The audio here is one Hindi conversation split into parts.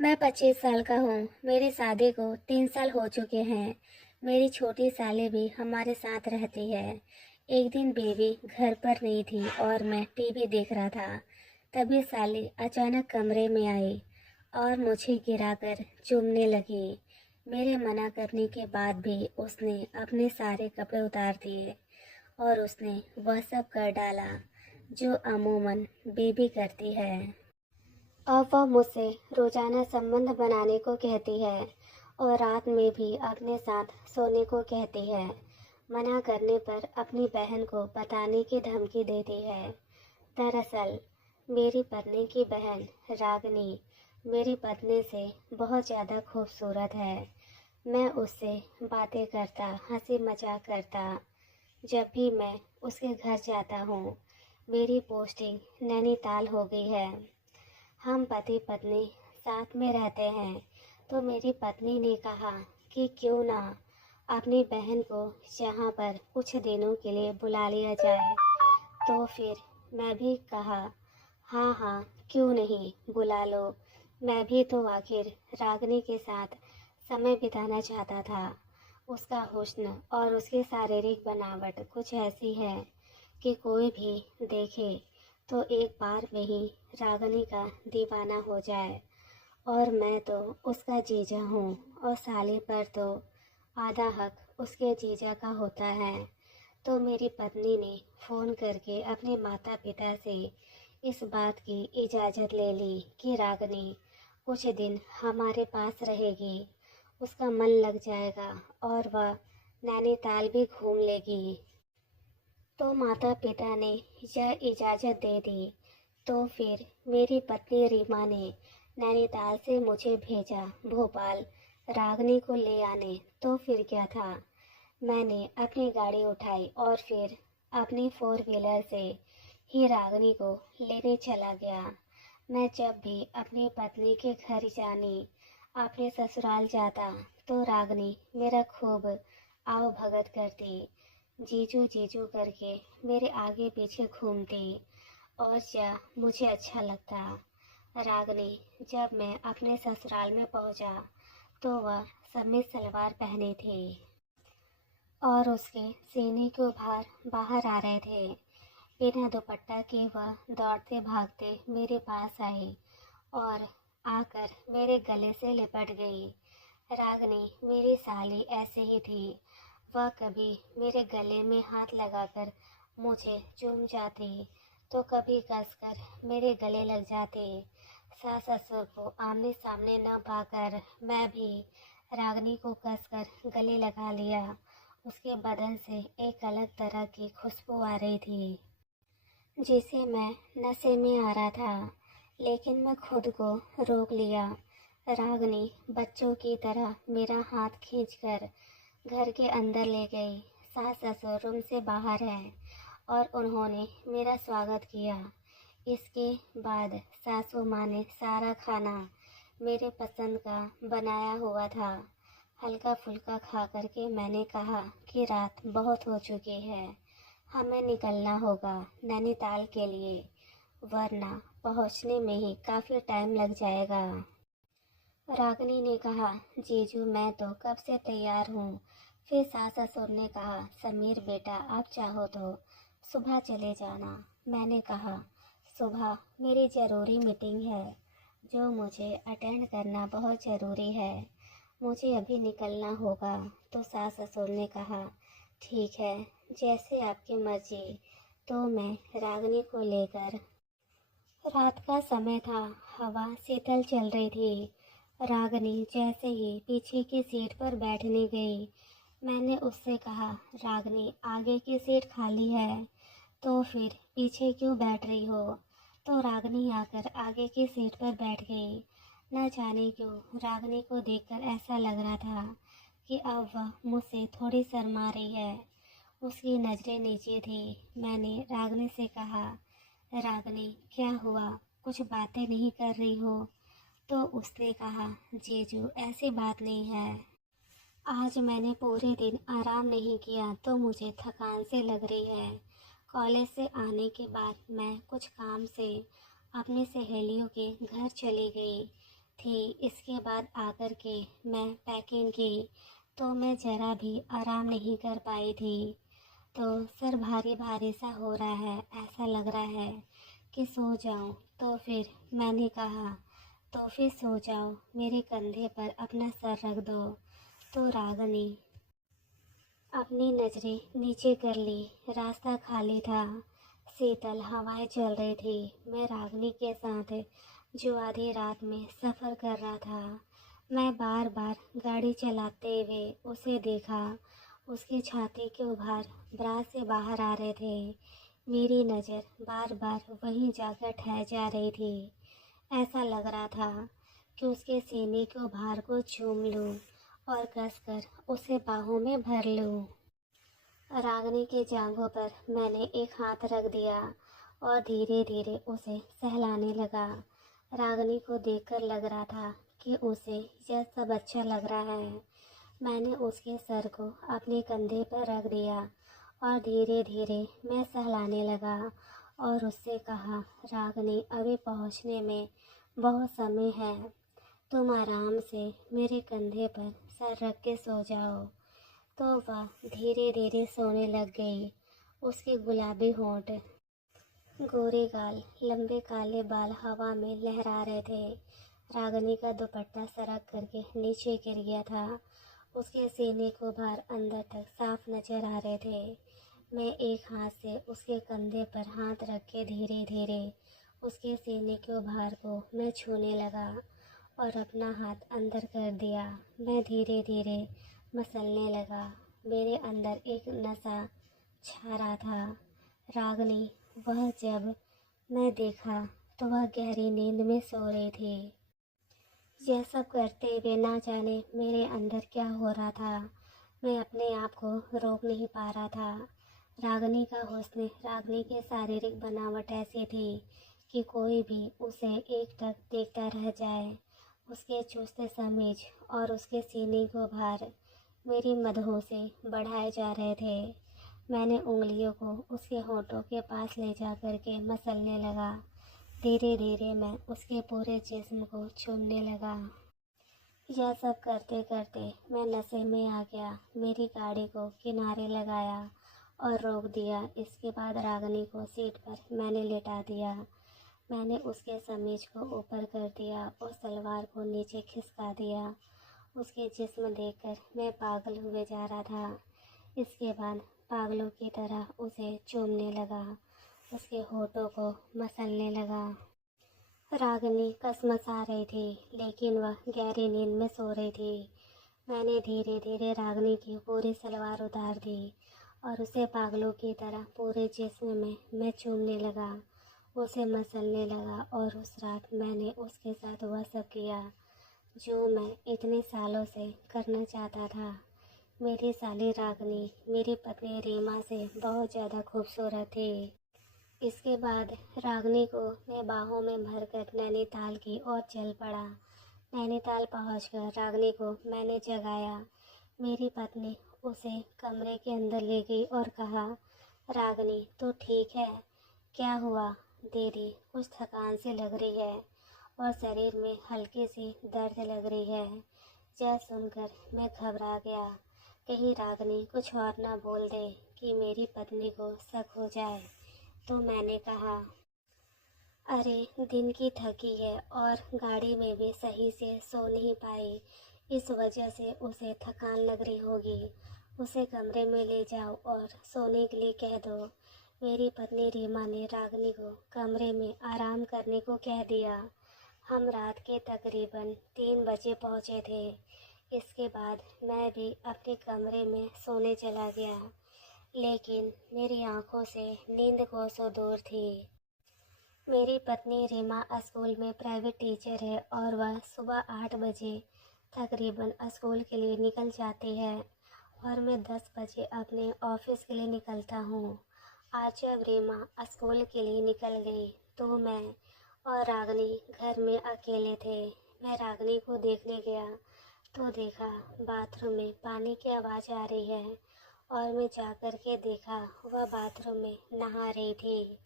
मैं 25 साल का हूँ। मेरी शादी को 3 साल हो चुके हैं। मेरी छोटी साली भी हमारे साथ रहती है। एक दिन बेबी घर पर नहीं थी और मैं टीवी देख रहा था। तभी साली अचानक कमरे में आई और मुझे गिराकर चूमने लगी। मेरे मना करने के बाद भी उसने अपने सारे कपड़े उतार दिए और उसने वह सब कर डाला जो अमूमन बेबी करती है। अब वह मुझसे रोजाना संबंध बनाने को कहती है और रात में भी अपने साथ सोने को कहती है। मना करने पर अपनी बहन को बताने की धमकी देती है। दरअसल मेरी पत्नी की बहन रागनी मेरी पत्नी से बहुत ज़्यादा खूबसूरत है। मैं उससे बातें करता, हंसी मजाक करता। जब भी मैं उसके घर जाता हूँ, मेरी पोस्टिंग नैनीताल हो गई है। हम पति पत्नी साथ में रहते हैं, तो मेरी पत्नी ने कहा कि क्यों ना अपनी बहन को यहाँ पर कुछ दिनों के लिए बुला लिया जाए। तो फिर मैं भी कहा, हाँ हाँ, क्यों नहीं, बुला लो। मैं भी तो आखिर रागनी के साथ समय बिताना चाहता था। उसका हुस्न और उसकी शारीरिक बनावट कुछ ऐसी है कि कोई भी देखे तो एक बार में ही रागनी का दीवाना हो जाए। और मैं तो उसका जीजा हूँ और साली पर तो आधा हक उसके जीजा का होता है। तो मेरी पत्नी ने फ़ोन करके अपने माता पिता से इस बात की इजाज़त ले ली कि रागनी कुछ दिन हमारे पास रहेगी। उसका मन लग जाएगा और वह नैनीताल भी घूम लेगी। तो माता पिता ने यह इजाज़त दे दी। तो फिर मेरी पत्नी रीमा ने नैनीताल से मुझे भेजा भोपाल रागनी को ले आने। तो फिर क्या था, मैंने अपनी गाड़ी उठाई और फिर अपनी 4 व्हीलर से ही रागनी को लेने चला गया। मैं जब भी अपनी पत्नी के घर जानी, अपने ससुराल जाता, तो रागनी मेरा खूब आओ भगत करती। जीजू जीजू करके मेरे आगे पीछे घूमती और क्या मुझे अच्छा लगता। रागनी जब मैं अपने ससुराल में पहुंचा तो वह समीज सलवार पहनी थी और उसके सीने के भार बाहर आ रहे थे। बिना दुपट्टा के वह दौड़ते भागते मेरे पास आई और आकर मेरे गले से लिपट गई। रागनी मेरी साली ऐसे ही थी। वह कभी मेरे गले में हाथ लगाकर मुझे चूम जाती, तो कभी कसकर मेरे गले लग जाती। सास ससुर को आमने सामने न पाकर मैं भी रागनी को कसकर गले लगा लिया। उसके बदन से एक अलग तरह की खुशबू आ रही थी जिसे मैं नशे में आ रहा था, लेकिन मैं खुद को रोक लिया। रागनी बच्चों की तरह मेरा हाथ खींचकर घर के अंदर ले गई। सास ससुर रूम से बाहर हैं और उन्होंने मेरा स्वागत किया। इसके बाद सासू माँ ने सारा खाना मेरे पसंद का बनाया हुआ था। हल्का फुल्का खा करके मैंने कहा कि रात बहुत हो चुकी है, हमें निकलना होगा नैनीताल के लिए, वरना पहुंचने में ही काफ़ी टाइम लग जाएगा। रागनी ने कहा, जीजू मैं तो कब से तैयार हूँ। फिर सास ससुर ने कहा, समीर बेटा आप चाहो तो सुबह चले जाना। मैंने कहा, सुबह मेरी ज़रूरी मीटिंग है जो मुझे अटेंड करना बहुत ज़रूरी है, मुझे अभी निकलना होगा। तो सास ससुर ने कहा, ठीक है, जैसे आपकी मर्जी। तो मैं रागनी को लेकर, रात का समय था, हवा शीतल चल रही थी। रागनी जैसे ही पीछे की सीट पर बैठने गई, मैंने उससे कहा, रागनी आगे की सीट खाली है, तो फिर पीछे क्यों बैठ रही हो। तो रागनी आकर आगे की सीट पर बैठ गई। न जाने क्यों रागनी को देखकर ऐसा लग रहा था कि अब वह मुझसे थोड़ी शर्मा रही है। उसकी नज़रें नीचे थी। मैंने रागनी से कहा, रागनी क्या हुआ, कुछ बातें नहीं कर रही हो। तो उसने कहा, जीजू ऐसी बात नहीं है, आज मैंने पूरे दिन आराम नहीं किया तो मुझे थकान से लग रही है। कॉलेज से आने के बाद मैं कुछ काम से अपनी सहेलियों के घर चली गई। थी। इसके बाद आकर के मैं पैकिंग की तो मैं ज़रा भी आराम नहीं कर पाई थी। तो सर भारी भारी सा हो रहा है, ऐसा लग रहा है कि सो जाऊं। तो फिर मैंने कहा तो फिर सो जाओ, मेरे कंधे पर अपना सर रख दो। तो रागनी अपनी नज़रें नीचे कर ली। रास्ता खाली था, शीतल हवाएं चल रही थी। मैं रागनी के साथ जो आधी रात में सफ़र कर रहा था, मैं बार बार गाड़ी चलाते हुए उसे देखा। उसकी छाती के उभार ब्रा से बाहर आ रहे थे। मेरी नज़र बार बार वहीं जाकर ठहर जा रही थी। ऐसा लग रहा था कि उसके सीने के उभार को चूम लूं और कसकर उसे बाहों में भर लूं। रागनी के जांघों पर मैंने एक हाथ रख दिया और धीरे धीरे उसे सहलाने लगा। रागनी को देखकर लग रहा था कि उसे यह सब अच्छा लग रहा है। मैंने उसके सर को अपने कंधे पर रख दिया और धीरे धीरे मैं सहलाने लगा और उससे कहा, रागनी अभी पहुंचने में बहुत समय है, तुम आराम से मेरे कंधे पर सर रख के सो जाओ। तो वह धीरे धीरे सोने लग गई। उसके गुलाबी होंठ, गोरे गाल, लंबे काले बाल हवा में लहरा रहे थे। रागनी का दुपट्टा सरक करके नीचे गिर गया था। उसके सीने को भार अंदर तक साफ नजर आ रहे थे। मैं एक हाथ से उसके कंधे पर हाथ रख के धीरे धीरे उसके सीने के भार को मैं छूने लगा और अपना हाथ अंदर कर दिया। मैं धीरे धीरे मसलने लगा। मेरे अंदर एक नशा छा रहा था। रागनी, वह जब मैं देखा तो वह गहरी नींद में सो रही थी। यह सब करते हुए ना जाने मेरे अंदर क्या हो रहा था। मैं अपने आप को रोक नहीं पा रहा था। रागनी का हुस्न, रागनी की शारीरिक बनावट ऐसी थी कि कोई भी उसे एकटक देखता रह जाए। उसके चुस्त समीज और उसके सीने को भार मेरी मदहों से बढ़ाए जा रहे थे। मैंने उंगलियों को उसके होठों के पास ले जा कर के मसलने लगा। धीरे धीरे मैं उसके पूरे जिस्म को चूमने लगा। यह सब करते करते मैं नशे में आ गया। मेरी गाड़ी को किनारे लगाया और रोक दिया। इसके बाद रागनी को सीट पर मैंने लेटा दिया। मैंने उसके समीज को ऊपर कर दिया और सलवार को नीचे खिसका दिया। उसके जिस्म देखकर मैं पागल हुए जा रहा था। इसके बाद पागलों की तरह उसे चूमने लगा, उसके होठों को मसलने लगा। रागनी कसमसा रही थी, लेकिन वह गहरी नींद में सो रही थी। मैंने धीरे धीरे रागनी की पूरी सलवार उतार दी और उसे पागलों की तरह पूरे जिस्म में मैं चूमने लगा, उसे मसलने लगा। और उस रात मैंने उसके साथ वह सब किया जो मैं इतने सालों से करना चाहता था। मेरी साली रागनी मेरी पत्नी रीमा से बहुत ज़्यादा खूबसूरत थी। इसके बाद रागनी को मैं बाहों में भरकर नैनीताल की ओर चल पड़ा। नैनीताल पहुंचकर रागनी को मैंने जगाया। मेरी पत्नी उसे कमरे के अंदर ले गई और कहा, रागनी तो ठीक है, क्या हुआ दीदी? कुछ थकान सी लग रही है और शरीर में हल्की सी दर्द लग रही है। यह सुनकर मैं घबरा गया, कहीं रागनी कुछ और ना बोल दे कि मेरी पत्नी को शक हो जाए। तो मैंने कहा, अरे दिन की थकी है और गाड़ी में भी सही से सो नहीं पाई, इस वजह से उसे थकान लग रही होगी। उसे कमरे में ले जाओ और सोने के लिए कह दो। मेरी पत्नी रीमा ने रागनी को कमरे में आराम करने को कह दिया। हम रात के तकरीबन 3 बजे पहुँचे थे। इसके बाद मैं भी अपने कमरे में सोने चला गया, लेकिन मेरी आंखों से नींद कोसों दूर थी। मेरी पत्नी रीमा स्कूल में प्राइवेट टीचर है और वह सुबह 8 बजे तकरीबन स्कूल के लिए निकल जाती है और मैं 10 बजे अपने ऑफिस के लिए निकलता हूँ। आज जब रीमा स्कूल के लिए निकल गई तो मैं और रागनी घर में अकेले थे। मैं रागनी को देखने गया तो देखा बाथरूम में पानी की आवाज़ आ रही है और मैं जाकर के देखा वह बाथरूम में नहा रही थी,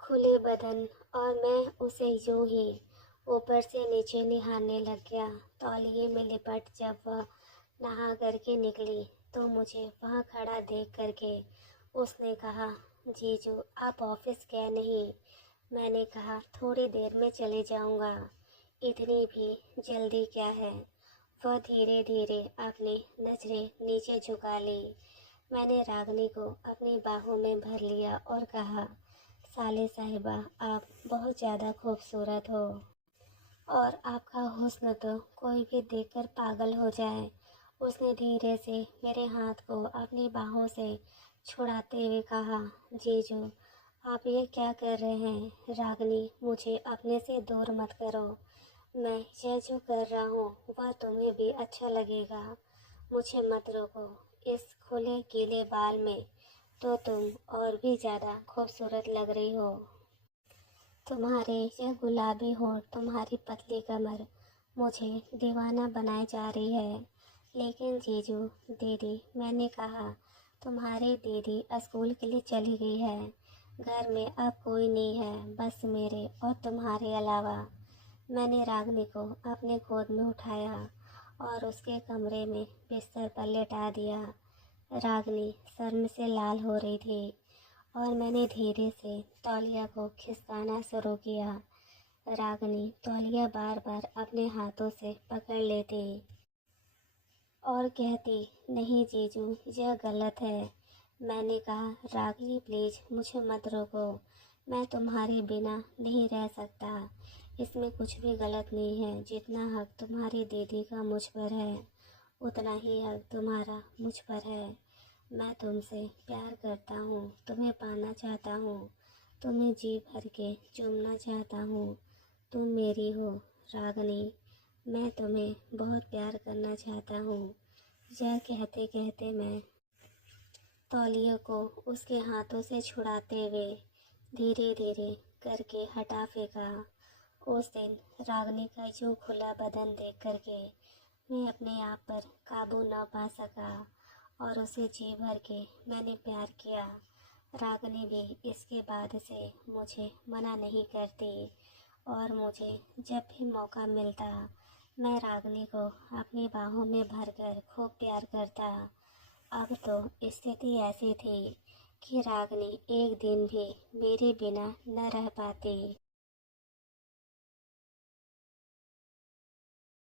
खुले बदन। और मैं उसे यूं ही ऊपर से नीचे निहारने लग गया। तौलिए में लिपट जब वह नहा करके निकली तो मुझे वहाँ खड़ा देख करके उसने कहा, जीजू आप ऑफिस गए नहीं? मैंने कहा, थोड़ी देर में चले जाऊँगा। इतनी भी जल्दी क्या है? वह धीरे धीरे अपनी नजरें नीचे झुका ली। मैंने रागनी को अपनी बाहों में भर लिया और कहा, साले साहिबा आप बहुत ज़्यादा खूबसूरत हो और आपका हुस्न तो कोई भी देखकर पागल हो जाए। उसने धीरे से मेरे हाथ को अपनी बाहों से छुड़ाते हुए कहा, जीजू आप ये क्या कर रहे हैं? रागनी मुझे अपने से दूर मत करो। मैं यह जो कर रहा हूँ वह तुम्हें भी अच्छा लगेगा। मुझे मत रोको। इस खुले गीले बाल में तो तुम और भी ज़्यादा खूबसूरत लग रही हो। तुम्हारे यह गुलाबी होंठ, तुम्हारी पतली कमर मुझे दीवाना बनाए जा रही है। लेकिन जीजू, दीदी, मैंने कहा तुम्हारी दीदी स्कूल के लिए चली गई है। घर में अब कोई नहीं है, बस मेरे और तुम्हारे अलावा। मैंने रागनी को अपने गोद में उठाया और उसके कमरे में बिस्तर पर लेटा दिया। रागनी शर्म से लाल हो रही थी और मैंने धीरे से तौलिया को खिसकाना शुरू किया। रागनी तौलिया बार बार अपने हाथों से पकड़ लेती और कहती, नहीं जीजू यह गलत है। मैंने कहा, रागनी प्लीज़ मुझे मत रोको, मैं तुम्हारे बिना नहीं रह सकता। इसमें कुछ भी गलत नहीं है। जितना हक तुम्हारी दीदी का मुझ पर है उतना ही हक तुम्हारा मुझ पर है। मैं तुमसे प्यार करता हूँ, तुम्हें पाना चाहता हूँ, तुम्हें जी भर के चूमना चाहता हूँ। तुम मेरी हो रागनी, मैं तुम्हें बहुत प्यार करना चाहता हूँ। यह कहते कहते मैं तौलिए को उसके हाथों से छुड़ाते हुए धीरे धीरे करके हटा फेंका। उस दिन रागनी का जो खुला बदन देख करके मैं अपने आप पर काबू न पा सका और उसे जी भर के मैंने प्यार किया। रागनी भी इसके बाद से मुझे मना नहीं करती और मुझे जब भी मौका मिलता मैं रागनी को अपनी बाहों में भरकर खूब प्यार करता। अब तो स्थिति ऐसी थी कि रागनी एक दिन भी मेरे बिना न रह पाती।